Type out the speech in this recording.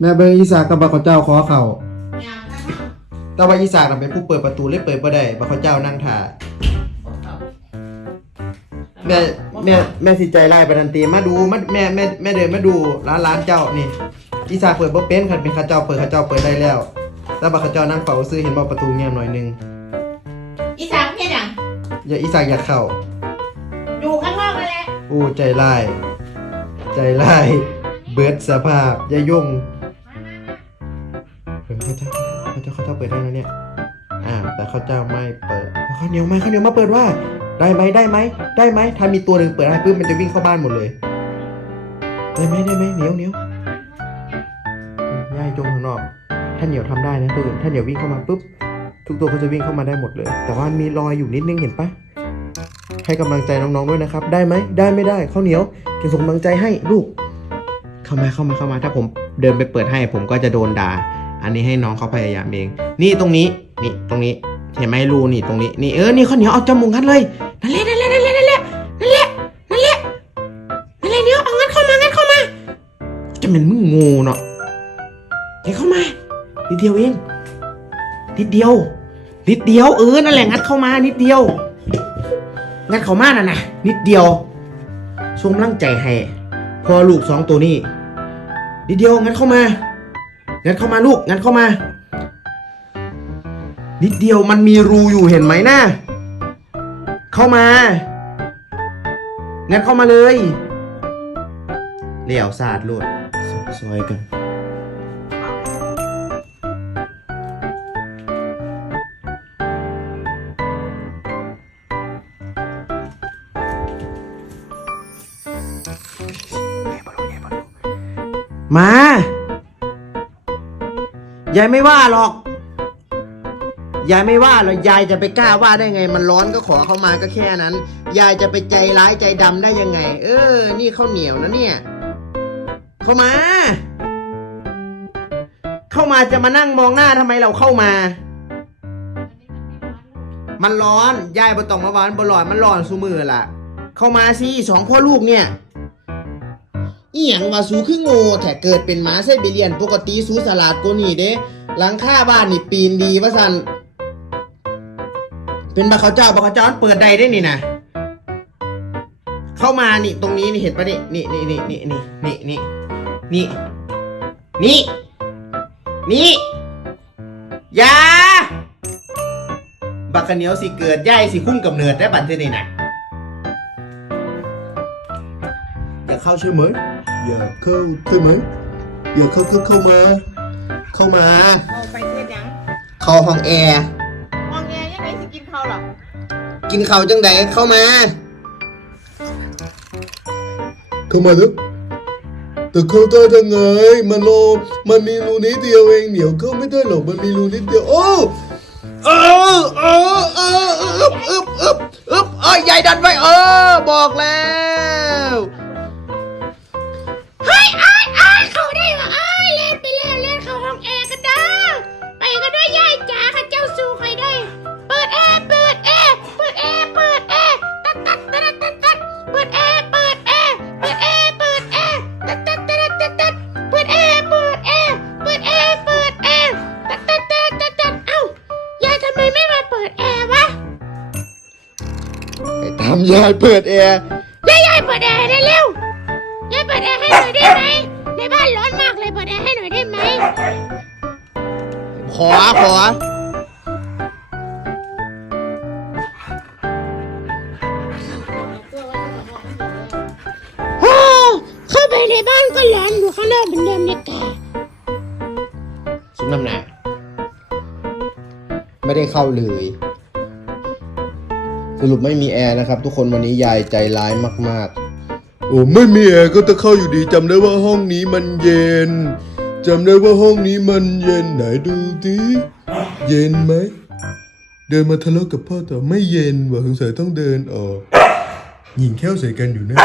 แม่เบิ่งอีสากกับบักเขาเจ้าขอเข่าอยากได้มากแต่ว่าอีสากน่ะเป็นผู้เปิดประตูเลยเปิดบ่ได้บักเขาเจ้านั่งถ่าแม่แม่แม่สิใจร้ายไปทันทีมาดูมาแม่แม่แม่เดินมาดูร้านร้านเจ้านี่อีสากเปิดบ่เป็นคันเป็นเขาเจ้าเปิดเขาเจ้าเปิดได้แล้วแต่บักเขาเจ้านั่งเฝ้าซื้อเห็นบ่ประตูเงียบหน่อยนึงอีสามแค่ยังอย่าอีสากอยากเข้าอยู่ข้างนอกนั่นแหละ อู้ใจร้ายใจร้ายเบิดสภาพอย่ายุ่งเออเขาเจ้าเขาเจ้าเขาเจ้าเปิดได้แล้วเนี่ยอ่าแต่เขาเจ้าไม่เปิดเข้าวเหนียวไหมข้าวเหนียวมาเปิดว่า ได้ไหมได้ไหมได้ไหมถ้ามีตัวหนึ่งเปิดได้ปุ๊บมันจะวิ่งเข้าบ้านหมดเลย ได้ไหมได้ไหมเหนียวเหนียวย่ายจงข้างนอก ถ้าเหนียวทำได้นะตัวอื่นถ้าเหนียววิ่งเข้ามาปุ๊บทุกตัวก็จะวิ่งเข้ามาได้หมดเลย แต่ว่ามีรอยอยู่นิดนึงเห็นปะให้กำลังใจน้องๆด้วยนะครับ ได้ไหมได้ไม่ได้ข้าวเหนียวเก็บส่งกำลังใจให้ลูก เข้ามาเข้ามาเข้ามา ถ้าผมเดินไปเปิดให้ผมก็จะโดนด่า อันนี้ให้น้องเขาพยายามเอง นี่ตรงนี้ นี่ตรงนี้ เห็นไหมรูนี่ตรงนี้ นี่เออ นี่ข้าวเหนียวเอาจมูกงัดเลย นั่นแหละนั่นแหละนั่นแหละนั่นแหละนั่นแหละนั่นแหละนั่นแหละเดี๋ยวเอางัดเข้ามางัดเข้ามา จะเป็นมึงง่เนาะเดี๋ยวเข้ามานิดเดียวเอง นิดเดียว นิดเดียวเออ นั่นแหละงัดเข้ามา นิดเดียว งัดเข้ามาน่ะนะนิดเดียวชมร่างใจให้ พอลูกสองตัวนี้นิดเดียวงัดเข้ามา งัดเข้ามาลูกงัดเข้ามา นิดเดียวมันมีรูอยู่เห็นไหมนะเข้ามางัดเข้ามาเลยเหลี่ยวสาดลวดซอยกันมา ยายไม่ว่าหรอก ยายไม่ว่าหรอกยายจะไปกล้าว่าได้ไง มันร้อนก็ขอเข้ามาก็แค่นั้น ยายจะไปใจร้ายใจดำได้ยังไง เออ นี่ข้าวเหนียวนะเนี่ย เข้ามา เข้ามาจะมานั่งมองหน้าทำไมเราเข้ามา มันร้อน ยายบ่ต้องมาหวานบ่ร้อนมันร้อนสูมือล่ะ เข้ามาสิสองพ่อลูกเนี่ย อีหยังว่าสูคือโง่แต่เกิดเป็นหมาไซบีเรียนปกติสูสลาดกว่านี่เด้หลังคาบ้านนี่ปีนดีว่าสันเป็นบักเขาเจ้าบักเขาเจ้ามันเปิดได้ได้นี่นะเข้ามานี่ตรงนี้นี่เห็นปะนี่นี่นี่นี่นี่นี่นี่นี่นี่นี่นี่ยาบักกะเหนียวสิเกิดย่ายสิคุ้มกับเนิดได้บัดเท่นี่นะ อย่าเข้าใช่ไหมอย่าเข้าใช่ไหมอย่าเข้าเข้าเข้ามา เข้ามา เอาไปเทียนยังเข้าห้องแอร์มองแงยังไงสิกินข้าวหรอกินข้าวจังใดเข้ามา เข้ามาเถอะแต่เข้าได้ยังไงมันโลมันมีรูนิดเดียวเองเหนียวเข้าไม่ได้หรอกมันมีรูนิดเดียวโอ้เออเออเอออึบอึบอึบอึบเอ้ยใหญ่ดันไว้เออ บอกแล้วามยายเปิดแอร์ยายยายเปิดแอร์ได้เร็วยายเปิดแอร์ให้หน่อยได้ไหมในบ้านร้อนมากเลยเปิดแอร์ให้หน่อยได้ไหมขอขอโอ้เข้าไปในบ้านก็ร้อนอยู่ข้างนอกเหมือนเดิมเลยแกสุน้ำหนักไม่ได้เข้าเลย สรุปไม่มีแอร์นะครับ ทุกคนวันนี้ยายใจร้ายมากๆ โอ้ไม่มีแอร์ก็จะเข้าอยู่ดีจำได้ว่าห้องนี้มันเย็นจำได้ว่าห้องนี้มันเย็นไหนดูดิเย็นไหม เดินมาทะเลาะกับพ่อแต่ไม่เย็นว่าสงสัยต้องเดินออกหญิงแค่วใส่กันอยู่นะ